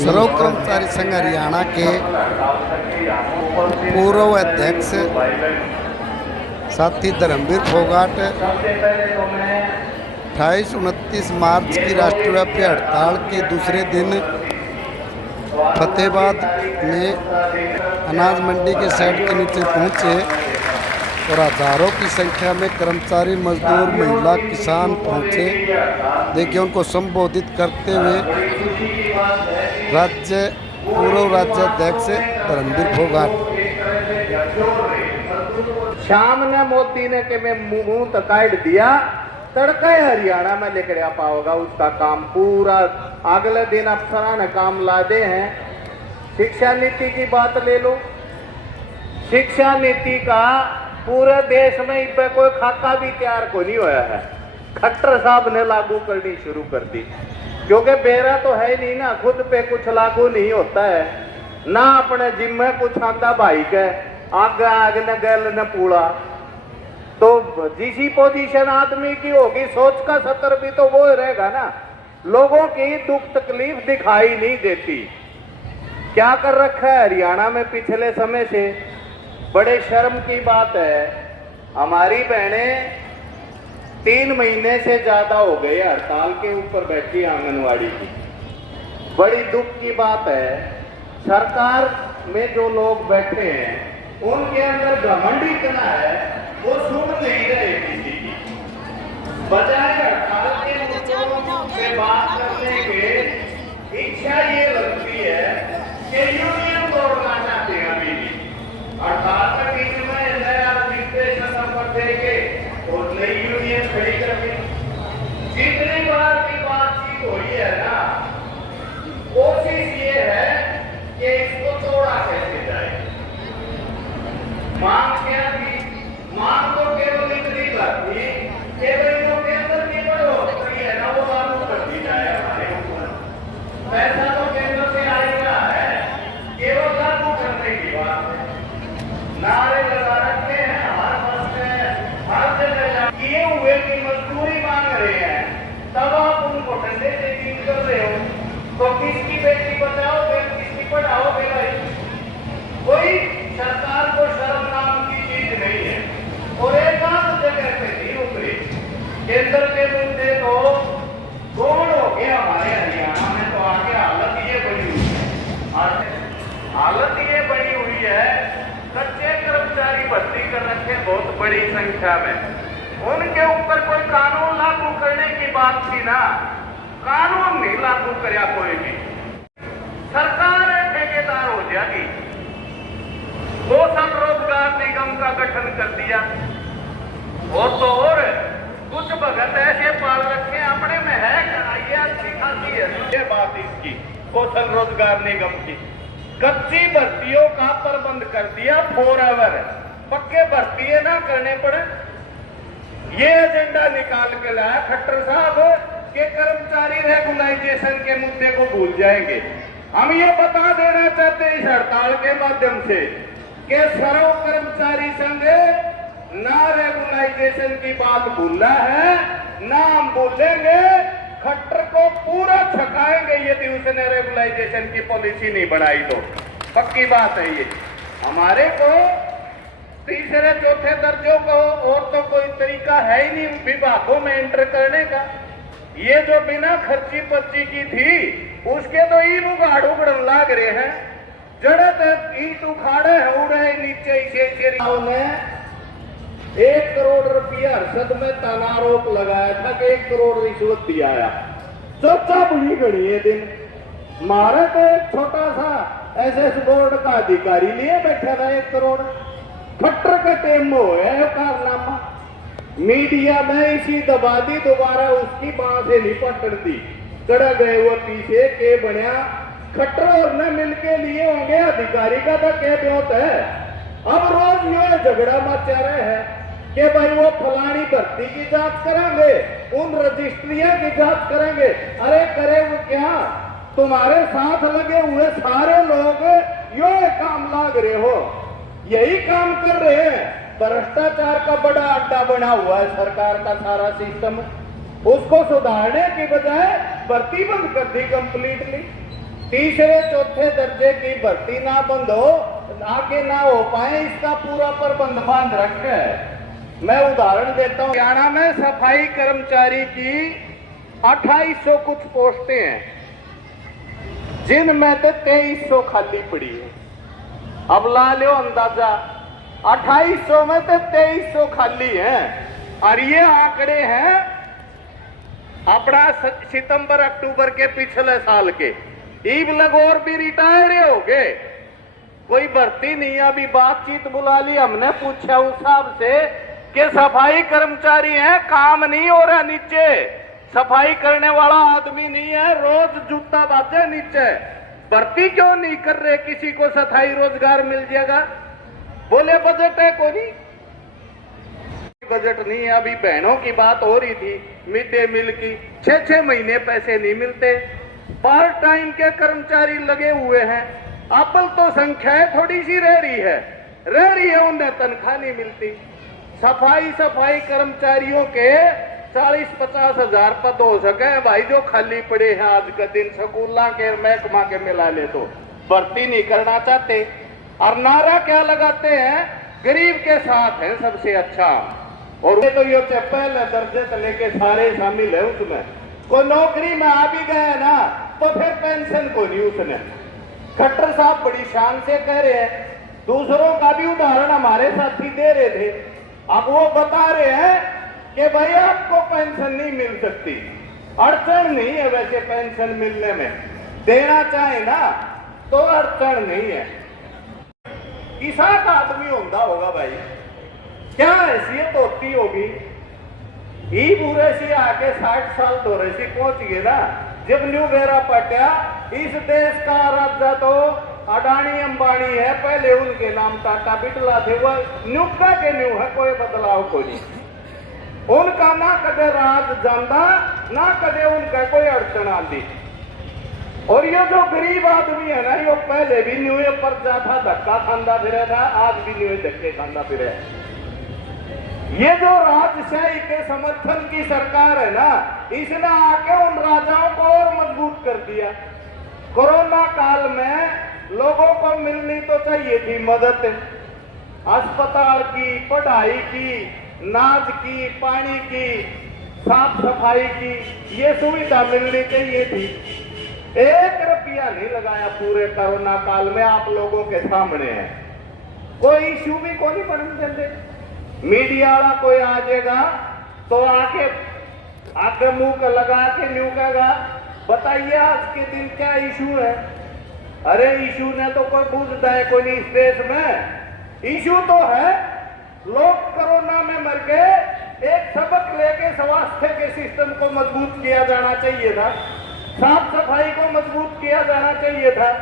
सर्व कर्मचारी संघ हरियाणा के पूर्व अध्यक्ष साथी धर्मवीर फोगाट 28-29 मार्च की राष्ट्रव्यापी हड़ताल के दूसरे दिन फतेहाबाद में अनाज मंडी के शेड के नीचे पहुंचे और हजारों की संख्या में कर्मचारी, मजदूर, महिला, किसान पहुंचे। देखिए, उनको संबोधित करते हुए पूर्व राज्याध्यक्ष धर्मवीर फोगाट। शाम ने मोदी ने के मैं मुंह तकाड़ दिया, तड़का हरियाणा में लेकर आ पाओगा उसका काम पूरा। अगले दिन अफसरा ने काम ला दे हैं। शिक्षा नीति की बात ले लो, शिक्षा नीति का पूरे देश में इस पे कोई खाका भी तैयार को नहीं होया है। खट्टर साहब ने लागू करनी शुरू कर दी, क्योंकि बेरा तो है नहीं ना, खुद पे कुछ लागू नहीं होता है ना, अपने जिम में कुछ आता भाई के आगे आगे न गल न पूरा। तो जिसी पोजीशन आदमी की होगी, सोच का सतर भी तो वो रहेगा ना। लोगों की दुख तकलीफ दिखाई नहीं देती। क्या कर रखा है हरियाणा में पिछले समय से, बड़े शर्म की बात है। हमारी बहनें 3 महीने से ज्यादा हो गए हड़ताल के ऊपर बैठी आंगनवाड़ी की। बड़ी दुख की बात है, सरकार में जो लोग बैठे हैं उनके अंदर घमंड इतना है, वो सुन नहीं रहे किसी की। बजाय हड़ताल के मुद्दों से बात करने के इच्छा ये लगती है कि यूनियन तोड़ना चाहते हैं। अभी भी हड़ताल के बीच में नया रजिस्ट्रेशन नंबर देके और नई यूनियन खड़ी करके जितनी बार की बातचीत हो रही है ना, कोशिश ये है कि इसको तोड़ा कैसे जाए। मांग क्या थी? मांग तो केवल इतनी थी कि बच्चों के अंदर की बढ़ोतरी है ना, वो लागू कर दी जाए हमारे ऊपर। पैसा तो केंद्र से आ ही रहा है, केवल लागू करने की बात है। नारे लगा रखे हैं, हर बस में हर जगह किए हुए की मजदूरी मांग रहे हैं, तब आप उनको ठंडे से डील कर रहे हो। तो किसकी बेटी बचाओगे, किसकी पढ़ाओगे भाई? कोई सरकार को शर्म नाम की चीज नहीं है। और एक आध जगह पे नहीं उतरी। केंद्र के मुद्दे तो गोल हो गया हमारे हरियाणा में, तो आगे हालत ये बनी हुई है। हालत ये बनी हुई है, कच्चे कर्मचारी भर्ती कर रखे बहुत बड़ी संख्या में। उनके ऊपर कोई कानून लागू करने की बात थी ना, कानून नहीं लागू करया कोई भी। सरकार ठेकेदार हो जाएगी। कौशल रोजगार निगम का गठन कर दिया। और तो और कुछ भगत ऐसे पाल रखे अपने में है, ये अच्छी खासी है ये बात इसकी, कौशल रोजगार निगम की। कच्ची भर्तियों का प्रबंध कर दिया फॉरएवर, पक्के भर्ती ना करने पड़े। ये एजेंडा निकाल के लाया खट्टर साहब के कर्मचारी रेगुलाइजेशन के मुद्दे को भूल जाएंगे। हम ये बता देना चाहते हैं इस हड़ताल के माध्यम से कि सर्व कर्मचारी संघ ना रेगुलाइजेशन की बात भूला है, ना हम भूलेंगे। खट्टर को पूरा छकाएंगे यदि उसने रेगुलाइजेशन की पॉलिसी नहीं बनाई तो। पक्की बात है ये। हमारे को तीसरे चौथे दर्जों को और तो कोई तरीका है ही नहीं विभागों में एंटर करने का। ये जो बिना खर्ची पर्ची की थी उसके तो ईब उगाड़ उगड़न लाग रहे हैं। जड़े तक ईट उखाड़े है, उड़े नीचे इसे ने 1 करोड़ रुपया हर्षद में तनारोप लगाया था कि 1 करोड़ रिश्वत दिया। सोचा बुरी घड़ी ये दिन। मारा तो एक छोटा सा एसएस बोर्ड का अधिकारी लिए बैठा था 1 करोड़। खट्टर का टेम हो है कारनामा। मीडिया में इसी दबा दी, दोबारा उसकी बात से नहीं पकड़ दी। कड़ा गए वो पीछे के बनया खट्टर और न मिलके लिए होंगे अधिकारी का तो क्या ब्योत है। अब रोज ये झगड़ा मचा रहे हैं कि भाई वो फलानी भर्ती की जांच करेंगे, उन रजिस्ट्रियां की जांच करेंगे। अरे करे वो क्या? तुम्हारे साथ लगे हुए सारे लोग यो काम लाग रहे हो, यही काम कर रहे हैं। भ्रष्टाचार का बड़ा अड्डा बना हुआ है सरकार का सारा सिस्टम। उसको सुधारने की बजाय भर्ती बंद कर दी कंप्लीटली। तीसरे चौथे दर्जे की भर्ती ना बंद हो, आगे ना हो पाए, इसका पूरा प्रबंध बांध रखा है। मैं उदाहरण देता हूँ, हरियाणा में सफाई कर्मचारी की 2800 कुछ पोस्टें हैं, जिनमें से 2300 खाली पड़ी है। अब ला लो अंदाजा, 2800 में से 2300 खाली हैं। और ये आंकड़े हैं अपना सितंबर अक्टूबर के पिछले साल के। ईब लग और भी रिटायर हो गए, कोई भर्ती नहीं। अभी बातचीत बुला ली, हमने पूछा उस साहब से कि सफाई कर्मचारी हैं, काम नहीं हो रहा नीचे, सफाई करने वाला आदमी नहीं है, रोज जूता बाजे नीचे, भर्ती क्यों नहीं कर रहे, किसी को स्थायी रोजगार मिल जाएगा। बोले बजट है कोई, बजट नहीं है। अभी बहनों की बात हो रही थी, मिड डे मील की 6-6 महीने पैसे नहीं मिलते, पार्ट टाइम के कर्मचारी लगे हुए हैं। अपल तो संख्याएं थोड़ी सी रह रही है, उन्हें तनख्वाह नहीं मिलती। सफाई कर्मचारियों के 40-50 हजार पद हो सके भाई, जो खाली पड़े हैं आज के दिन, स्कूलों के महकमा के मिला ले तो भर्ती नहीं करना चाहते। और नारा क्या लगाते हैं, गरीब के साथ है सबसे अच्छा। और तो ये पहले दर्जे से लेके सारे शामिल है उसमें। कोई नौकरी में आ भी गया ना तो फिर पेंशन को नहीं उसने। खट्टर साहब बड़ी शान से कह रहे हैं, दूसरों का भी उदाहरण हमारे साथी दे रहे थे। अब वो बता रहे हैं कि भाई आपको पेंशन नहीं मिल सकती, अड़चन नहीं है वैसे पेंशन मिलने में, देना चाहे ना तो अड़चन नहीं है। किसान का आदमी होता होगा भाई, क्या हैसियत होती होगी। ई बुरे से आके 60 साल तो रही पहुंच गए ना, जब न्यू बेरा पटिया। इस देश का राजा तो अडानी अंबानी है, पहले उनके नाम टाटा बिटला थे, वह न्यू का के न्यू है, कोई बदलाव को नहीं। उनका ना कदे राज जाना, ना कदे उनका कोई अड़चन आती। और ये जो गरीब आदमी है ना, ये पहले भी न्यू पर जाता धक्का खांदा फिर था, आज भी न्यू धक्के खांदा फिर। ये जो राजशाही के समर्थन की सरकार है ना, इसने आके उन राजाओं को और मजबूत कर दिया। कोरोना काल में लोगों को मिलनी तो चाहिए थी मदद, अस्पताल की, पढ़ाई की, नाज की, पानी की, साफ सफाई की, ये सुविधा मिलनी चाहिए थी। 1 रुपया नहीं लगाया पूरे कोरोना काल में, आप लोगों के सामने है। कोई इश्यू भी को नहीं बनने देते। मीडिया वाला कोई आ जाएगा तो आके मुंह लगा के न्यू कहेगा, बताइए आज के दिन क्या इशू है। अरे इशू ने तो कोई पूछता है कोई नहीं इस देश में। इशू तो है लोग कोरोना में मर गए, एक सबक लेके स्वास्थ्य के सिस्टम को मजबूत किया जाना चाहिए था, साफ सफाई को मजबूत किया जाना चाहिए था।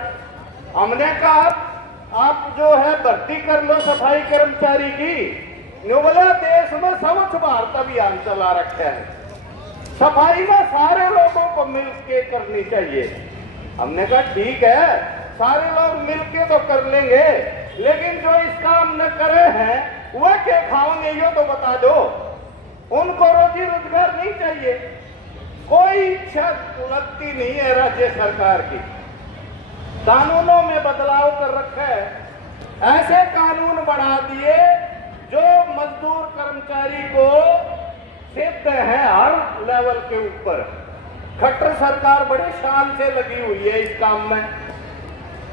हमने कहा आप जो है भर्ती कर लो सफाई कर्मचारी की। बोला देश में स्वच्छ भारत अभियान चला रखा है, सफाई में सारे लोगों को मिलके करनी चाहिए। हमने कहा ठीक है, सारे लोग मिलके तो कर लेंगे, लेकिन जो इस काम न करे हैं वह क्या खाओगे ये तो बता दो। उनको रोजी रोजगार नहीं चाहिए, कोई इच्छा लगती नहीं है राज्य सरकार की। कानूनों में बदलाव कर रखा है, ऐसे कानून बना दिए जो मजदूर कर्मचारी को सिद्ध है हर लेवल के ऊपर। खट्टर सरकार बड़े शान से लगी हुई है इस काम में।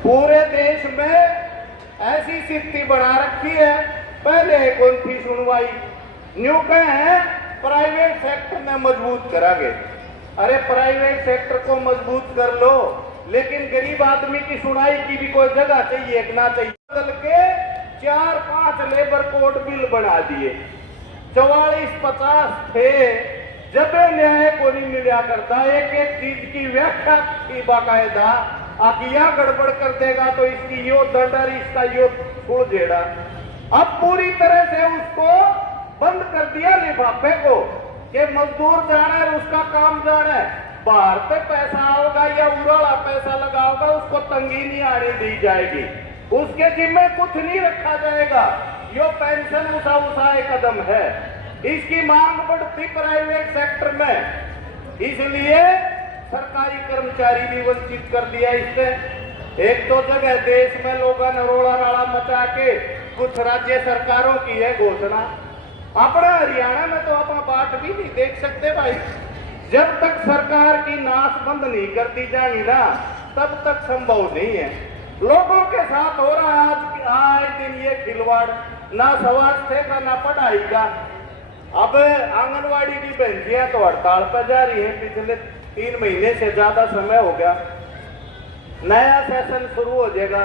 पूरे देश में ऐसी स्थिति बना रखी है, पहले कौन थी सुनवाई, न्यू कहे प्राइवेट सेक्टर में मजबूत करागे। अरे प्राइवेट सेक्टर को मजबूत कर लो, लेकिन गरीब आदमी की सुनाई की भी कोई जगह चाहिए कि ना चाहिए। बदल के 4-5 लेबर कोड बिल बना दिए, 44-50 थे, जब न्याय को नहीं मिला करता, एक एक चीज की व्याख्या की बाकायदा, आकिया गड़बड़ कर देगा तो इसकी यो दंडर, इसका यो छोड़ देगा। अब पूरी तरह से उसको बंद कर दिया लिफाफे को कि मजदूर जाना है, उसका काम जाना है, बाहर से पैसा आओगा या उड़ाड़ा पैसा लगा होगा, उसको तंगी नहीं आने दी जाएगी, उसके जिम्मे कुछ नहीं रखा जाएगा। यो पेंशन उठाए कदम है। इसकी मांग बढ़ती प्राइवेट सेक्टर में, इसलिए सरकारी कर्मचारी भी वंचित कर दिया इससे। एक तो जगह देश में लोगों ने रोड़ा राड़ा मचा के कुछ राज्य सरकारों की है घोषणा, अपना हरियाणा में तो अपना बाट भी नहीं देख सकते भाई। जब तक सरकार की नाशबंद नहीं कर दी जाएगी ना, तब तक संभव नहीं है। लोगों के साथ हो रहा है आज आए दिन ये खिलवाड़, ना स्वास्थ्य का ना पढ़ाई का। अब आंगनवाड़ी की बहनियां तो हड़ताल पर जा रही हैं, पिछले 3 महीने से ज्यादा समय हो गया। नया सेशन शुरू हो जाएगा,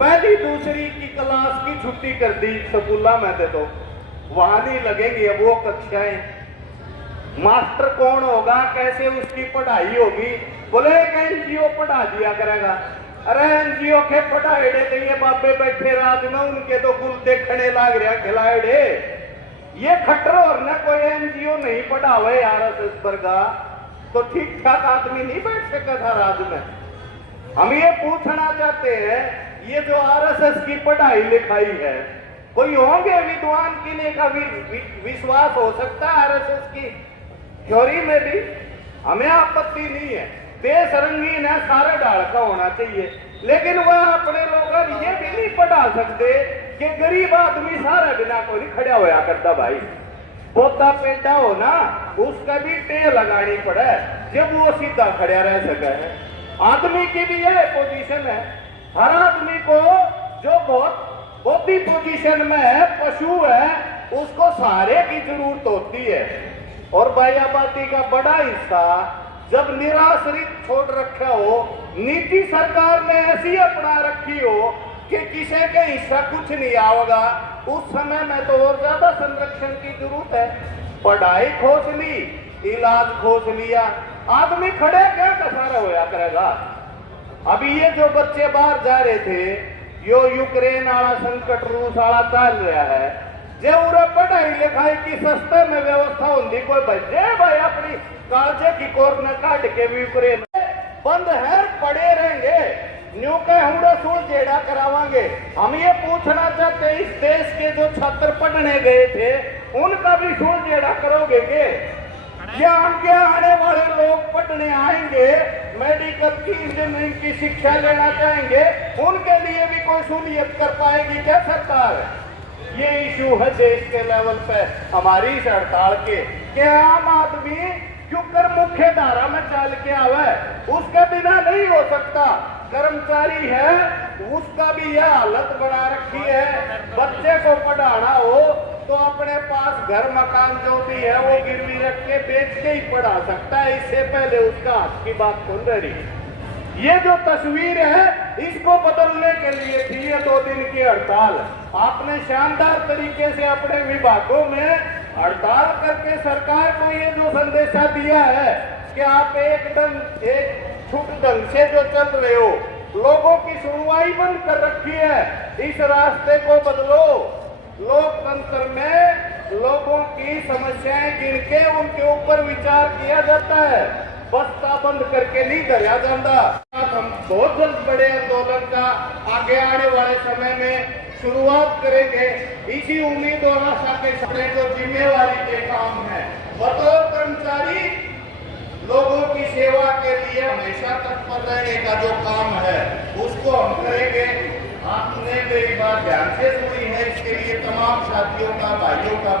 पहली दूसरी की क्लास की छुट्टी कर दी स्कूलों में तो वहां नहीं लगेंगी अब वो कक्षाएं। मास्टर कौन होगा, कैसे उसकी पढ़ाई होगी? बोले एनजीओ पढ़ा दिया करेगा। अरे एनजीओ के पढ़ाए तो ये बाबे बैठे रात में उनके तो गुल देखने लाग रहा खिलाए। ये खट्टर और न कोई एनजीओ नहीं पढ़ावे आरएसएस पर का, तो ठीक ठाक आदमी नहीं बैठ सका था राज में। हम ये पूछना चाहते हैं, ये जो आरएसएस की पढ़ाई लिखाई है, कोई होंगे विद्वान की ने का विश्वास हो सकता है आरएसएस की थ्योरी में भी? हमें आपत्ति नहीं है, देश रंगीन है, सारे ढाल का होना चाहिए, लेकिन वह अपने लोगों ये भी नहीं पढ़ा सकते कि गरीब आदमी सारा बिना को नहीं खड़ा होया करता भाई। पोता पेटा हो ना, उसका भी टेह लगानी पड़े जब वो सीधा खड़ा रह सके है। आदमी की भी यह पोजीशन है, हर आदमी को जो बहुत बॉडी पोजीशन में है, पशु है, उसको सहारे की जरूरत होती है। और भाई आबादी का बड़ा हिस्सा जब निराश्रित छोड़ रखा हो, नीति सरकार ने ऐसी अपना रखी हो कि किसी के हिस्सा कुछ नहीं आएगा, उस समय में तो और ज्यादा संरक्षण की जरूरत है। पढ़ाई खोज ली, इलाज खोज लिया, आदमी खड़े क्या कसारा होया करेगा। अभी ये जो बच्चे बाहर जा रहे थे, यो यूक्रेन वाला संकट रूस वाला चल रहा है, जो उरे पढ़ाई लिखाई की सस्ते में व्यवस्था होती, कोई बच्चे भाई अपनी काजे की कोर न काट के भी यूक्रेन बंद है, पड़े रहेंगे, न्यू के हुड़ो सूल जेड़ा करावांगे। हम ये पूछना चाहते हैं, इस देश के जो छात्र पढ़ने गए थे, उनका भी सूल जेड़ा करोगे के? या आगे आने वाले लोग पढ़ने आएंगे, मेडिकल की, इंजीनियरिंग की शिक्षा लेना चाहेंगे, उनके लिए भी कोई सहूलियत कर पाएगी क्या सरकार? ये इशू है देश के लेवल पे हमारी इस हड़ताल के आम आदमी क्यों कर मुख्य धारा में चल के आवे, उसके बिना नहीं हो सकता। कर्मचारी है, उसका भी यह हालत बना रखी है, बच्चे को पढ़ाना हो तो अपने पास घर मकान जो भी है वो गिरवी रख के बेच के ही पढ़ा सकता है, इससे पहले उसका हाथ की बात सुन रही। ये जो तस्वीर है, इसको बदलने के लिए थी ये 2 दिन की हड़ताल। आपने शानदार तरीके से अपने विभागों में हड़ताल करके सरकार को ये जो संदेशा दिया है कि आप एक छुट ढंग से जो चल रहे हो, लोगों की सुनवाई बंद कर रखी है, इस रास्ते को बदलो। लोकतंत्र में लोगों की समस्याएं गिन के उनके ऊपर विचार किया जाता है, बस्ता बंद करके नहीं धरा जाता। हम बहुत जल्द बड़े आंदोलन का आगे आने वाले समय में शुरुआत करेंगे। इसी उम्मीद और आशा के साथ जो जिम्मेवारी के काम है, बतौर कर्मचारी लोगों की सेवा के लिए हमेशा तत्पर रहने का जो काम है, उसको हम करेंगे। आपने मेरी बात ध्यान से सुनी है, इसके लिए तमाम साथियों का, भाइयों का